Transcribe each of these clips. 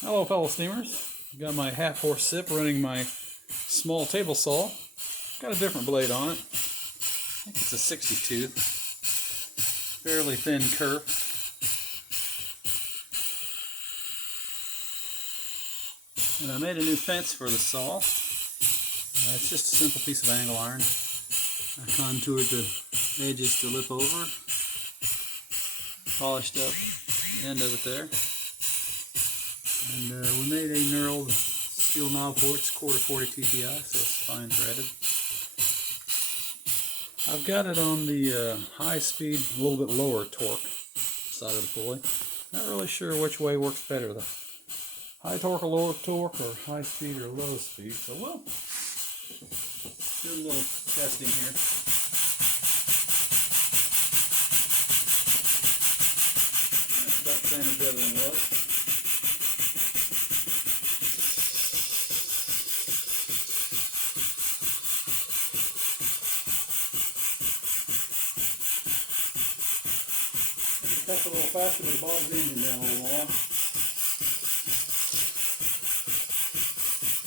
Hello fellow steamers, got my half-horse Sipp running my small table saw. Got a different blade on it. I think it's a 62. Fairly thin kerf. And I made a new fence for the saw. It's just a simple piece of angle iron. I contoured the edges to lip over. Polished up the end of it there. And we made a knurled steel knob for it. It's quarter 40 TPI, so it's fine threaded. I've got it on the high speed, a little bit lower torque side of the pulley. Not really sure which way works better, the high torque or low torque, or high speed or low speed. So we'll do a little testing here. That's about the same as the other one was. Test a little faster, but it bogs the engine down a little more.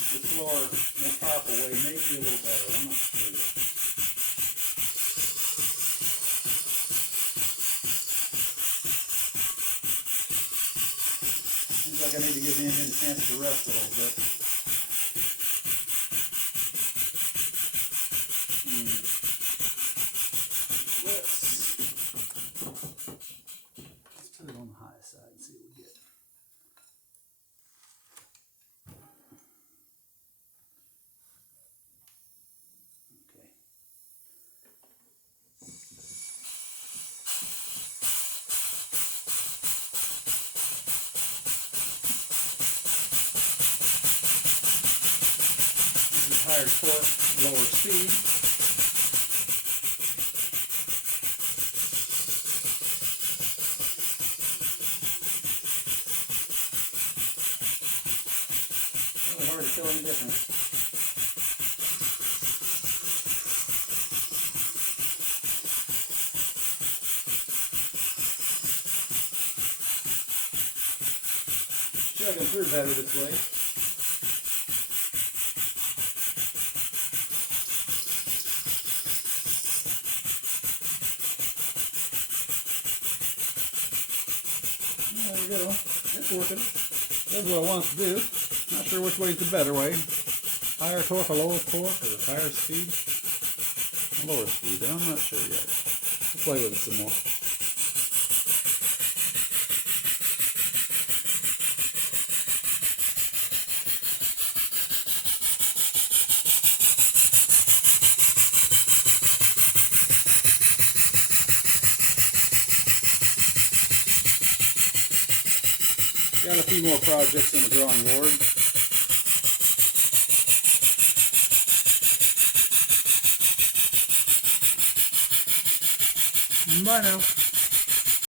The slower, more powerful way may be a little better. I'm not sure yet. Seems like I need to give the engine a chance to rest a little bit. Let's put it on the high side and see what we get. Okay. This is higher torque, lower speed. Hard to tell any difference. Chugging through better this way. There we go. It's working. That's what I want to do. Not sure which way is the better way. Higher torque or lower torque, or higher speed or lower speed. I'm not sure yet. We'll play with it some more. Got a few more projects on the drawing board. Bye now.